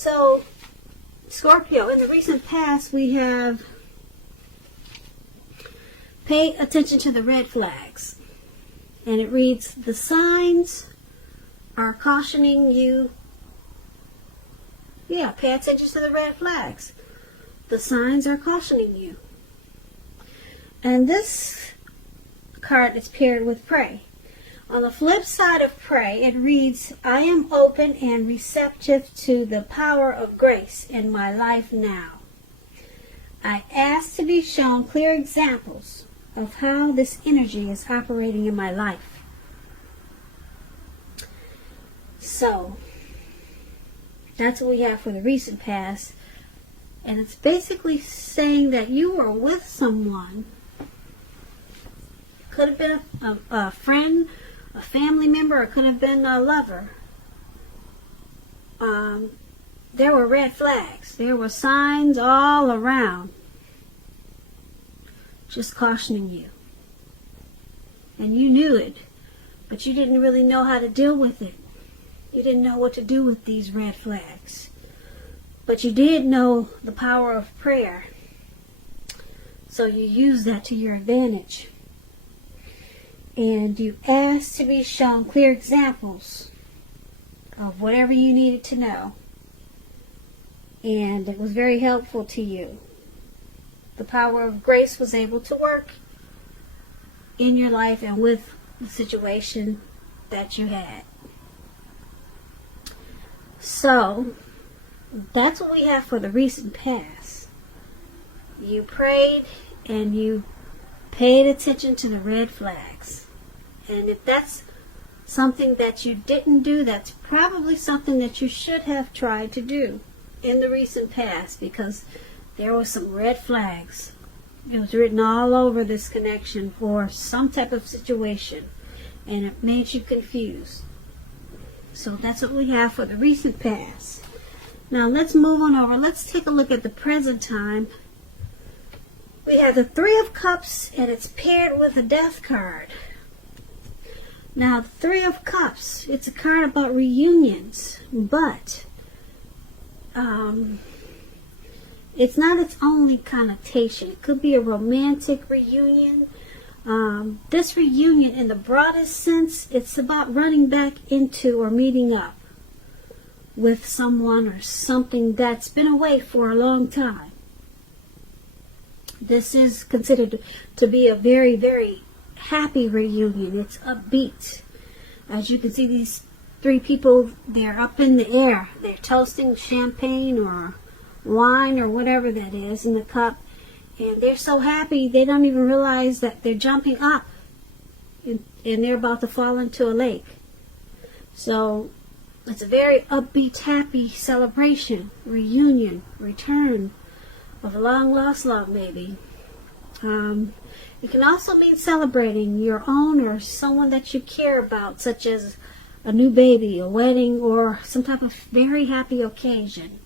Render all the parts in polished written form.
So, Scorpio, in the recent past, we have paid attention to the red flags. And it reads, the signs are cautioning you. Yeah, pay attention to the red flags. The signs are cautioning you. And this card is paired with pray. On the flip side of pray, it reads, I am open and receptive to the power of grace in my life now. I ask to be shown clear examples of how this energy is operating in my life. So, that's what we have for the recent past. And it's basically saying that you were with someone. Could have been a friend, a family member, or could have been a lover. There were red flags. There were signs all around, just cautioning you. And you knew it, but you didn't really know how to deal with it. You didn't know what to do with these red flags. But you did know the power of prayer. So you used that to your advantage. And you asked to be shown clear examples of whatever you needed to know. And it was very helpful to you. The power of grace was able to work in your life and with the situation that you had. So, that's what we have for the recent past. You prayed and you paid attention to the red flags. And if that's something that you didn't do, that's probably something that you should have tried to do in the recent past, because there were some red flags. It was written all over this connection for some type of situation, and it made you confused. So that's what we have for the recent past. Now let's move on over. Let's take a look at the present time. We have the Three of Cups, and it's paired with a Death card. Now, the Three of Cups, it's a card about reunions, but it's not its only connotation. It could be a romantic reunion. This reunion, in the broadest sense, it's about running back into or meeting up with someone or something that's been away for a long time. This is considered to be a very, very happy reunion. It's upbeat. As you can see, these three people, they're up in the air. They're toasting champagne or wine or whatever that is in the cup. And they're so happy, they don't even realize that they're jumping up. And they're about to fall into a lake. So, it's a very upbeat, happy celebration, reunion, return of a long-lost love, maybe. It can also mean celebrating your own or someone that you care about, such as a new baby, a wedding, or some type of very happy occasion.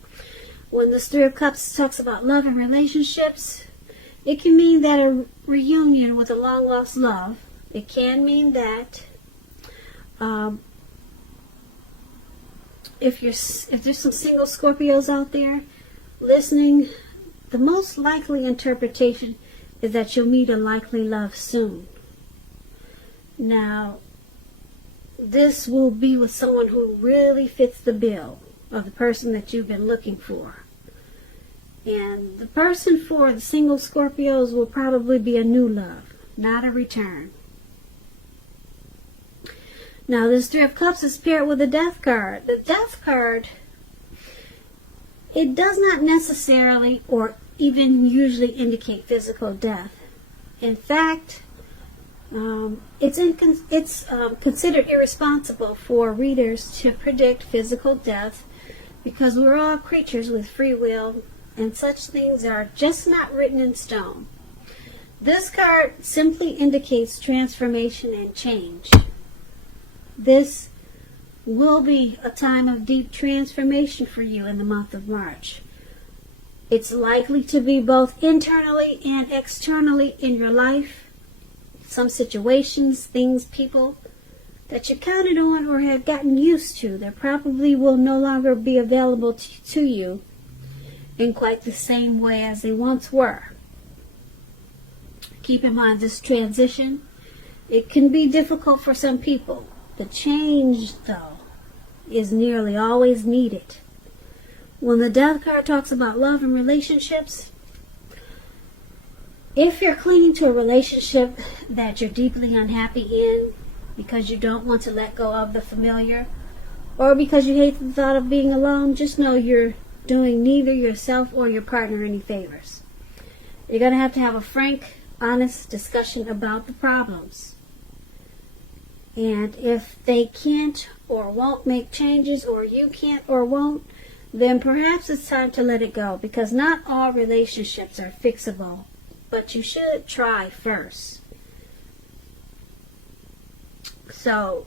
When this Three of Cups talks about love and relationships, it can mean that a reunion with a long-lost love. It can mean that if there's some single Scorpios out there listening, the most likely interpretation is that you'll meet a likely love soon. Now, this will be with someone who really fits the bill of the person that you've been looking for. And the person for the single Scorpios will probably be a new love, not a return. Now, this Three of Cups is paired with the Death card. The Death card, it does not necessarily or even usually indicate physical death. In fact, it's considered irresponsible for readers to predict physical death, because we're all creatures with free will, and such things are just not written in stone. This card simply indicates transformation and change. This will be a time of deep transformation for you in the month of March. It's likely to be both internally and externally in your life. Some situations, things, people that you counted on or have gotten used to, that probably will no longer be available to you in quite the same way as they once were. Keep in mind this transition, it can be difficult for some people. The change, though, is nearly always needed. When the Death card talks about love and relationships, if you're clinging to a relationship that you're deeply unhappy in because you don't want to let go of the familiar, or because you hate the thought of being alone, just know you're doing neither yourself or your partner any favors. You're going to have a frank, honest discussion about the problems. And if they can't or won't make changes, or you can't or won't, then perhaps it's time to let it go, because not all relationships are fixable, but you should try first. So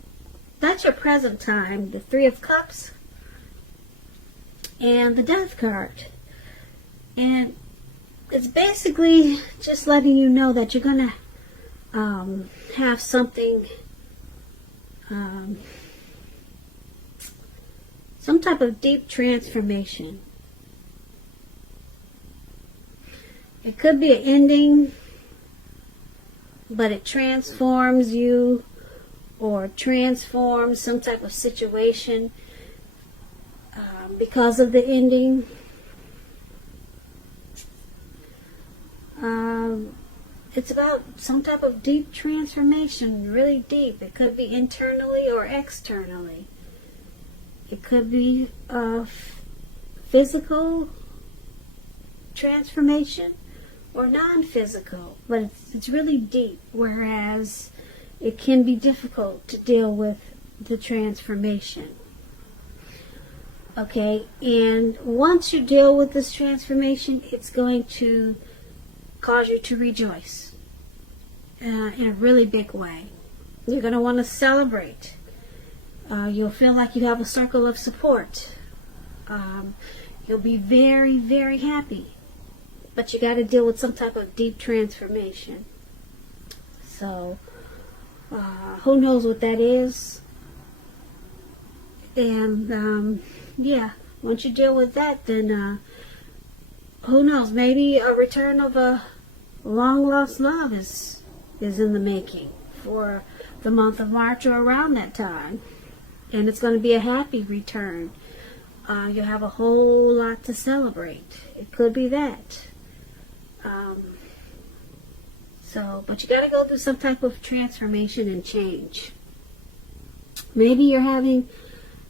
that's your present time, the Three of Cups and the Death card. And it's basically just letting you know that you're going to have something, some type of deep transformation. It could be an ending, but it transforms you or transforms some type of situation because of the ending. It's about some type of deep transformation, really deep. It could be internally or externally. It could be physical transformation or non-physical, but it's really deep, whereas it can be difficult to deal with the transformation. Okay, and once you deal with this transformation, it's going to cause you to rejoice in a really big way. You're going to want to celebrate. You'll feel like you have a circle of support. You'll be very, very happy. But you got to deal with some type of deep transformation. So, who knows what that is? And, yeah, once you deal with that, then, who knows? Maybe a return of a long-lost love is in the making for the month of March or around that time. And it's going to be a happy return. You'll have a whole lot to celebrate. It could be that. But you got to go through some type of transformation and change. Maybe you're having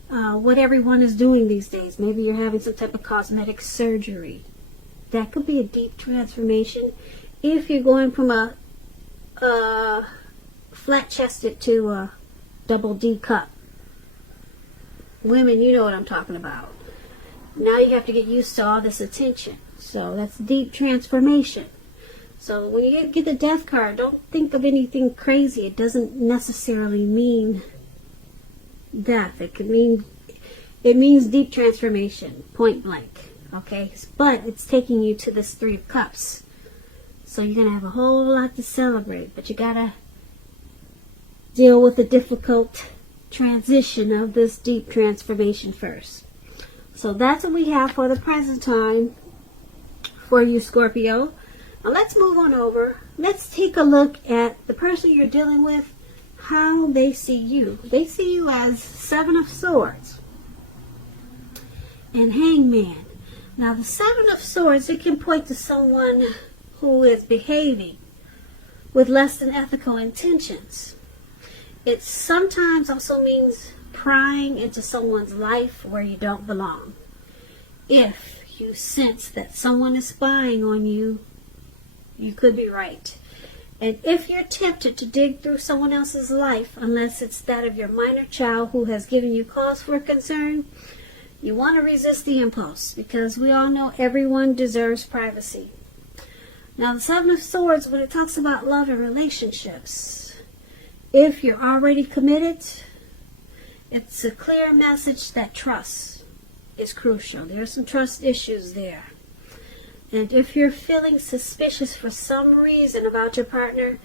what everyone is doing these days. Maybe you're having some type of cosmetic surgery. That could be a deep transformation if you're going from a flat-chested to a double D cup. Women, you know what I'm talking about. Now you have to get used to all this attention. So that's deep transformation. So when you get the Death card, don't think of anything crazy. It doesn't necessarily mean death. It means deep transformation, point blank. Okay? But it's taking you to this Three of Cups. So you're going to have a whole lot to celebrate. But you got to deal with the difficult transition of this deep transformation first. So that's what we have for the present time for you, Scorpio. Now let's move on over. Let's take a look at the person you're dealing with, how they see you. They see you as Seven of Swords and Hangman. Now the Seven of Swords, it can point to someone who is behaving with less than ethical intentions. It sometimes also means prying into someone's life where you don't belong. If you sense that someone is spying on you, you could be right. And if you're tempted to dig through someone else's life, unless it's that of your minor child who has given you cause for concern, you want to resist the impulse, because we all know everyone deserves privacy. Now the Seven of Swords, when it talks about love and relationships, if you're already committed, it's a clear message that trust is crucial. There are some trust issues there. And if you're feeling suspicious for some reason about your partner,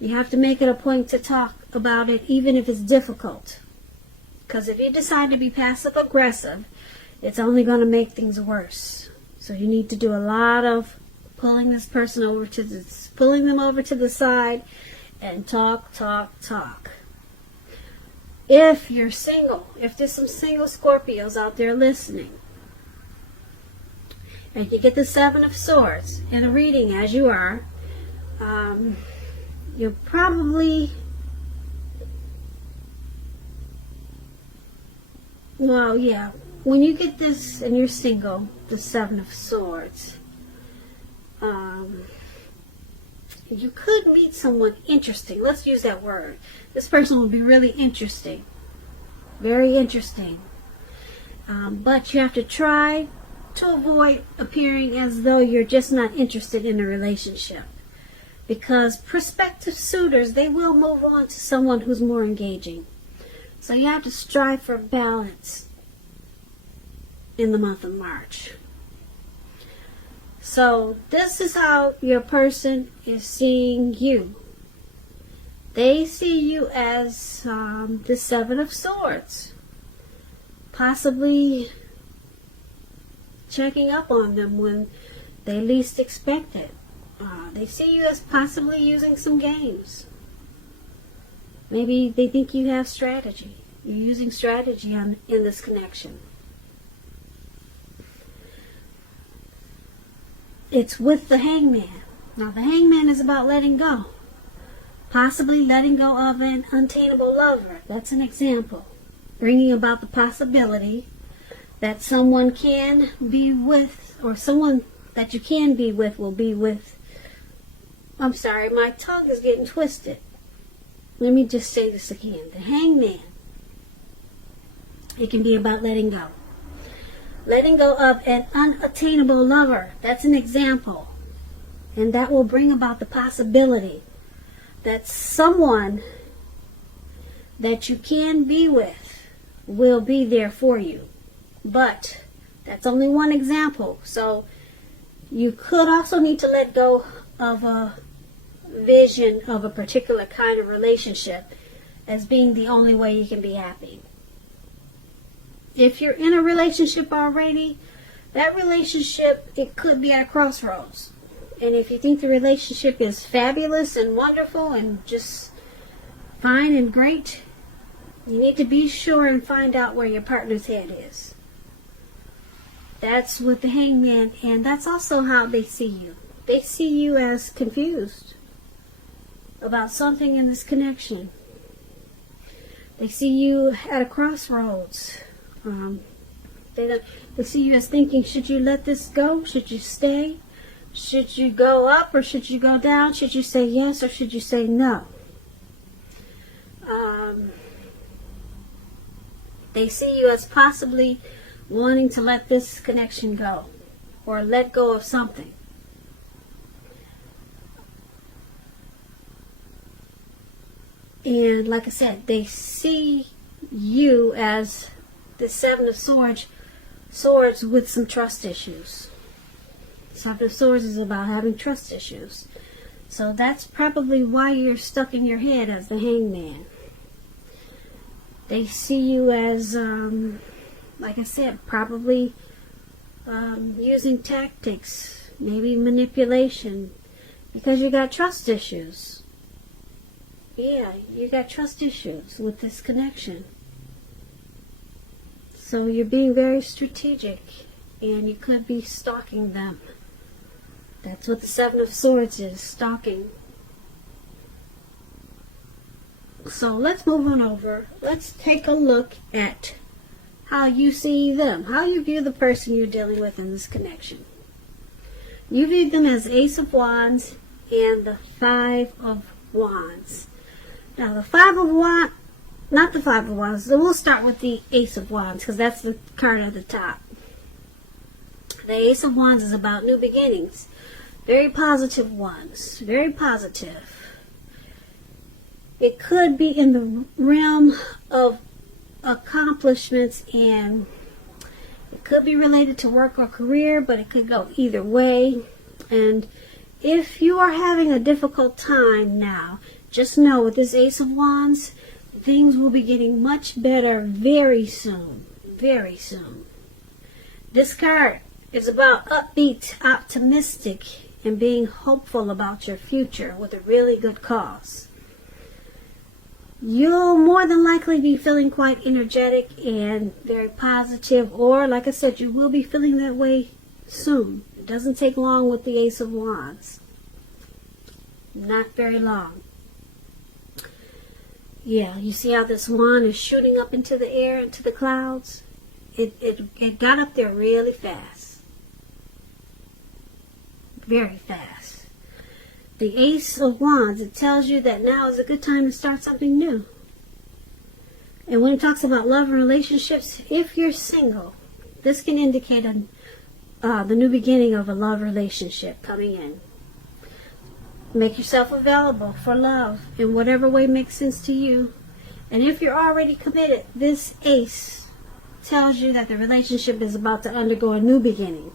You have to make it a point to talk about it, even if it's difficult. Because if you decide to be passive aggressive, it's only going to make things worse. So you need to do a lot of pulling them over to the side and talk. If you're single, if there's some single Scorpios out there listening, and you get the Seven of Swords in a reading as you are, you'll probably, well, yeah, when you get this and you're single, the Seven of Swords, you could meet someone interesting. Let's use that word. This person will be really interesting. Very interesting. But you have to try to avoid appearing as though you're just not interested in a relationship. Because prospective suitors, they will move on to someone who's more engaging. So you have to strive for balance in the month of March. So this is how your person is seeing you. They see you as the Seven of Swords. Possibly checking up on them when they least expect it. They see you as possibly using some games. Maybe they think you have strategy. You're using strategy in this connection. It's with the Hangman. Now the Hangman is about letting go. Possibly letting go of an unattainable lover. That's an example. Bringing about the possibility that someone can be with, or someone that you can be with will be with. I'm sorry, my tongue is getting twisted. Let me just say this again. The Hangman. It can be about letting go. Letting go of an unattainable lover. That's an example. And that will bring about the possibility that someone that you can be with will be there for you. But that's only one example. So you could also need to let go of a vision of a particular kind of relationship as being the only way you can be happy. If you're in a relationship already, that relationship, it could be at a crossroads. And if you think the relationship is fabulous and wonderful and just fine and great, you need to be sure and find out where your partner's head is. That's with the Hangman, and that's also how they see you. They see you as confused about something in this connection. They see you at a crossroads. They see you as thinking, should you let this go? Should you stay? Should you go up or should you go down? Should you say yes or should you say no? They see you as possibly wanting to let this connection go or let go of something. And like I said, they see you as the Seven of Swords with some trust issues. Seven of Swords is about having trust issues. So that's probably why you're stuck in your head as the Hangman. They see you as, like I said, probably using tactics, maybe manipulation, because you got trust issues. Yeah, you got trust issues with this connection. So you're being very strategic, and you could be stalking them. That's what the Seven of Swords is, stalking. So let's move on over. Let's take a look at how you see them, how you view the person you're dealing with in this connection. You view them as Ace of Wands and the Five of Wands. Now the Five of Wands, not the Five of Wands, so we'll start with the Ace of Wands because that's the card at the top. The Ace of Wands is about new beginnings. Very positive ones. Very positive. It could be in the realm of accomplishments, and it could be related to work or career, but it could go either way. And if you are having a difficult time now, just know with this Ace of Wands, things will be getting much better very soon. Very soon. This card is about upbeat, optimistic, and being hopeful about your future with a really good cause. You'll more than likely be feeling quite energetic and very positive, or like I said, you will be feeling that way soon. It doesn't take long with the Ace of Wands. Not very long. Yeah, you see how this wand is shooting up into the air, into the clouds? It got up there really fast. Very fast. The Ace of Wands, it tells you that now is a good time to start something new. And when it talks about love and relationships, if you're single, this can indicate the new beginning of a love relationship coming in. Make yourself available for love in whatever way makes sense to you. And if you're already committed, this Ace tells you that the relationship is about to undergo a new beginning.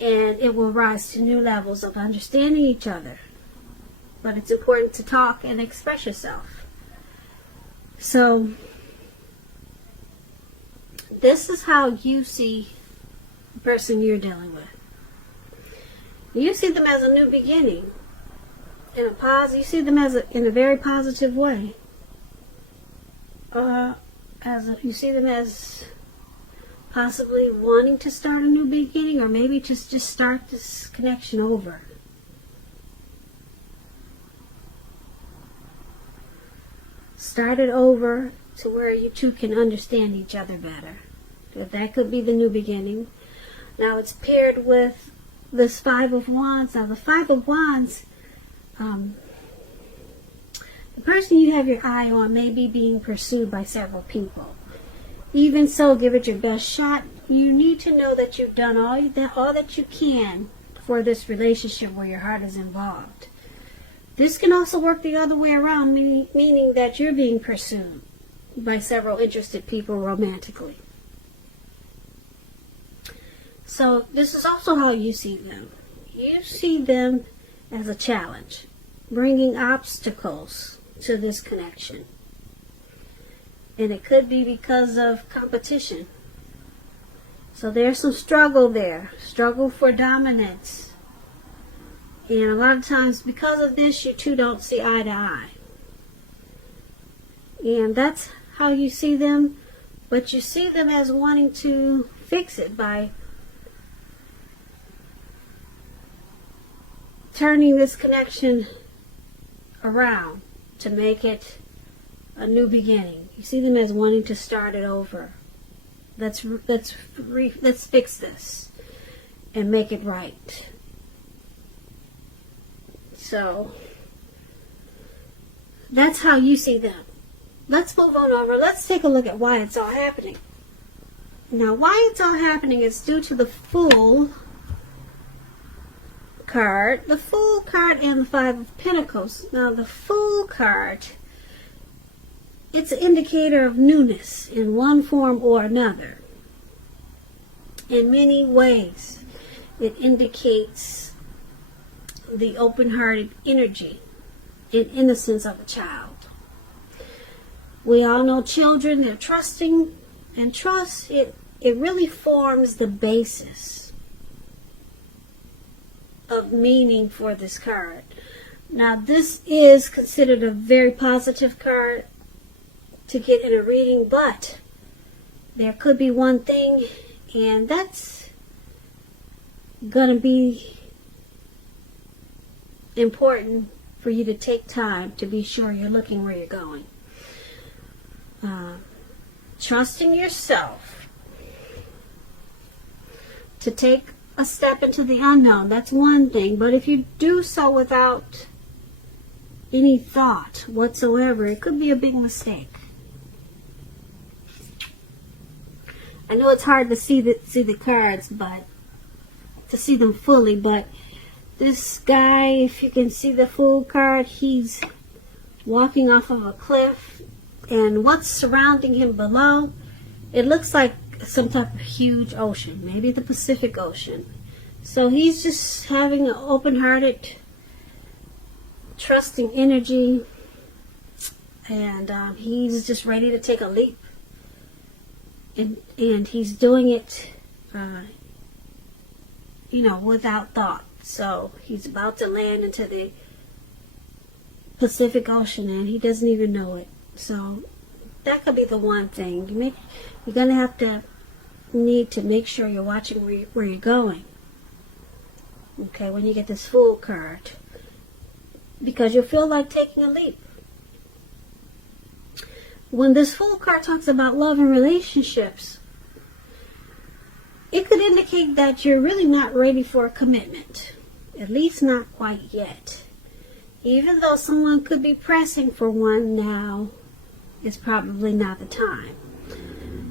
And it will rise to new levels of understanding each other. But it's important to talk and express yourself. So, this is how you see the person you're dealing with. You see them as a new beginning. You see them in a very positive way. You see them as possibly wanting to start a new beginning, or maybe just start this connection over. Start it over to where you two can understand each other better. That could be the new beginning. Now it's paired with this Five of Wands. Now the Five of Wands, the person you have your eye on may be being pursued by several people. Even so, give it your best shot. You need to know that you've done all that you can for this relationship where your heart is involved. This can also work the other way around, meaning that you're being pursued by several interested people romantically. So this is also how you see them. You see them as a challenge, bringing obstacles to this connection. And it could be because of competition. So there's some struggle there. Struggle for dominance. And a lot of times because of this, you two don't see eye to eye. And that's how you see them. But you see them as wanting to fix it by turning this connection around to make it a new beginning. You see them as wanting to start it over. Let's fix this and make it right. So that's how you see them. Let's move on over. Let's take a look at why it's all happening. Now, why it's all happening is due to the Fool card. The Fool card and the Five of Pentacles. Now, the Fool card, it's an indicator of newness in one form or another. In many ways, it indicates the open-hearted energy and innocence of a child. We all know children, they're trusting, and trust, it really forms the basis of meaning for this card. Now, this is considered a very positive card to get in a reading, but there could be one thing, and that's going to be important for you to take time to be sure you're looking where you're going. Trusting yourself to take a step into the unknown, that's one thing, but if you do so without any thought whatsoever, it could be a big mistake. I know it's hard to see the cards, but to see them fully, but this guy, if you can see the Fool card, he's walking off of a cliff, and what's surrounding him below, it looks like some type of huge ocean, maybe the Pacific Ocean. So he's just having an open-hearted trusting energy, and he's just ready to take a leap, and he's doing it without thought. So he's about to land into the Pacific Ocean, and he doesn't even know it. So that could be the one thing. You're going to need to make sure you're watching where you're going. Okay, when you get this Fool card. Because you'll feel like taking a leap. When this Fool card talks about love and relationships, it could indicate that you're really not ready for a commitment. At least not quite yet. Even though someone could be pressing for one now, it's probably not the time.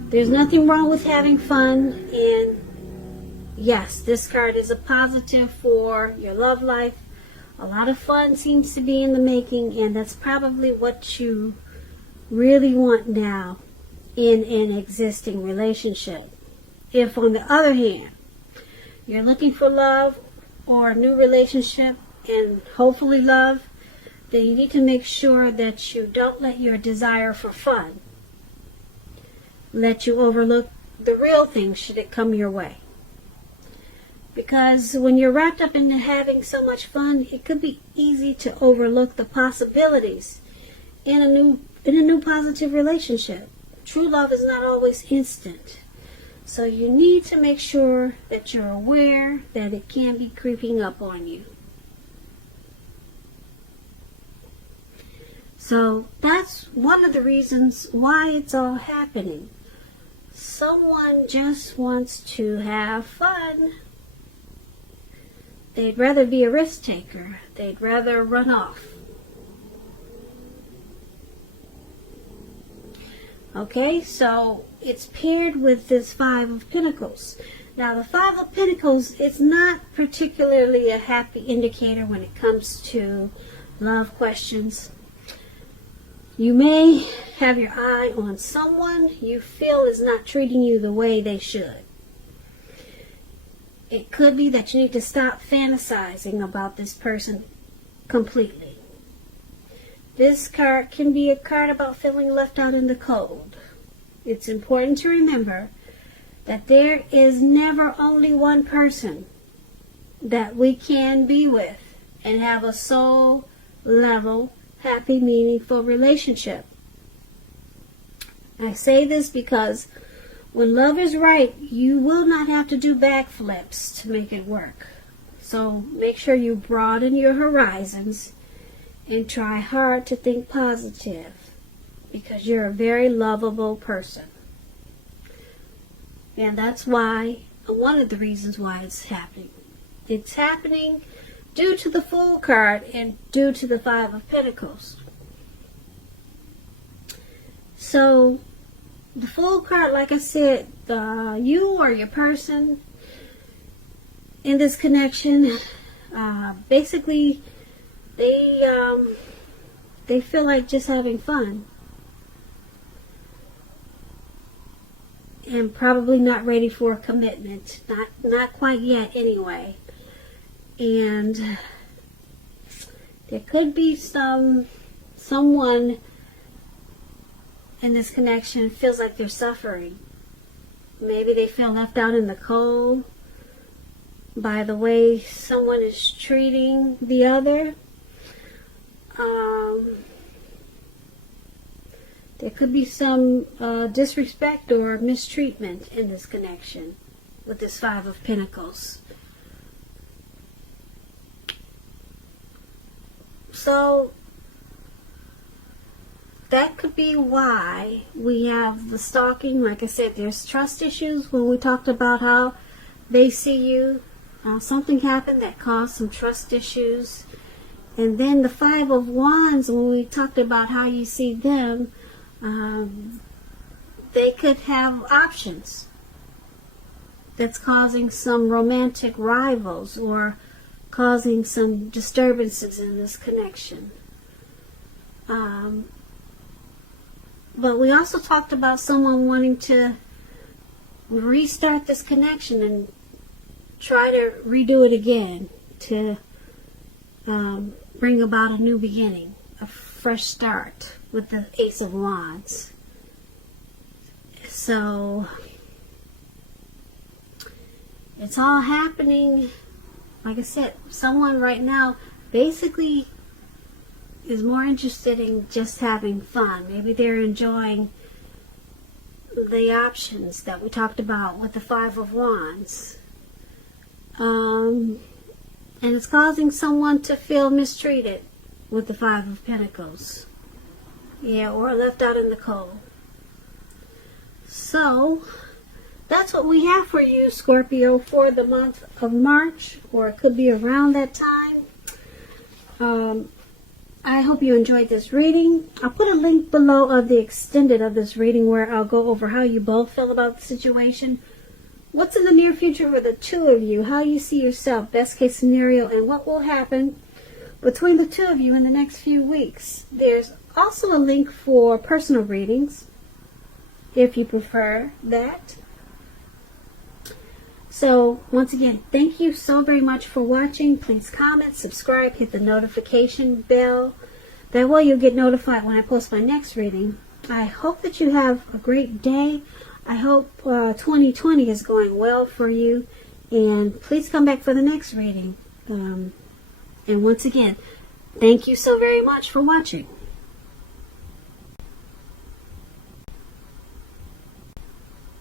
There's nothing wrong with having fun, and yes, this card is a positive for your love life. A lot of fun seems to be in the making, and that's probably what you really want now in an existing relationship. If, on the other hand, you're looking for love or a new relationship and hopefully love, then you need to make sure that you don't let your desire for fun let you overlook the real things should it come your way. Because when you're wrapped up into having so much fun, it could be easy to overlook the possibilities in a new positive relationship. True love is not always instant. So you need to make sure that you're aware that it can be creeping up on you. So that's one of the reasons why it's all happening. Someone just wants to have fun. They'd rather be a risk taker. They'd rather run off. Okay, so it's paired with this Five of Pentacles. Now, the Five of Pentacles is not particularly a happy indicator when it comes to love questions. You may have your eye on someone you feel is not treating you the way they should. It could be that you need to stop fantasizing about this person completely. This card can be a card about feeling left out in the cold. It's important to remember that there is never only one person that we can be with and have a soul level, happy, meaningful relationship. I say this because when love is right, you will not have to do backflips to make it work. So make sure you broaden your horizons and try hard to think positive, because you're a very lovable person. And that's why, one of the reasons why it's happening. It's happening due to the Fool card and due to the Five of Pentacles. So, the Fool card, like I said, you or your person in this connection, basically, they feel like just having fun. And probably not ready for a commitment. Not quite yet anyway. And there could be someone in this connection feels like they're suffering. Maybe they feel left out in the cold by the way someone is treating the other. There could be some disrespect or mistreatment in this connection with this Five of Pentacles. So that could be why we have the stalking. Like I said, there's trust issues when we talked about how they see you. Something happened that caused some trust issues. And then the Five of Wands, when we talked about how you see them, they could have options that's causing some romantic rivals or causing some disturbances in this connection. But we also talked about someone wanting to restart this connection and try to redo it again, to bring about a new beginning, a fresh start with the Ace of Wands. So it's all happening. Like I said, someone right now basically is more interested in just having fun. Maybe they're enjoying the options that we talked about with the Five of Wands. And it's causing someone to feel mistreated with the Five of Pentacles. Yeah, or left out in the cold. So, that's what we have for you, Scorpio, for the month of March, or it could be around that time. I hope you enjoyed this reading. I'll put a link below of the extended of this reading where I'll go over how you both feel about the situation. What's in the near future for the two of you? How you see yourself, best case scenario, and what will happen between the two of you in the next few weeks. There's also a link for personal readings, if you prefer that. So, once again, thank you so very much for watching. Please comment, subscribe, hit the notification bell. That way you'll get notified when I post my next reading. I hope that you have a great day. I hope 2020 is going well for you. And please come back for the next reading. And once again, thank you so very much for watching.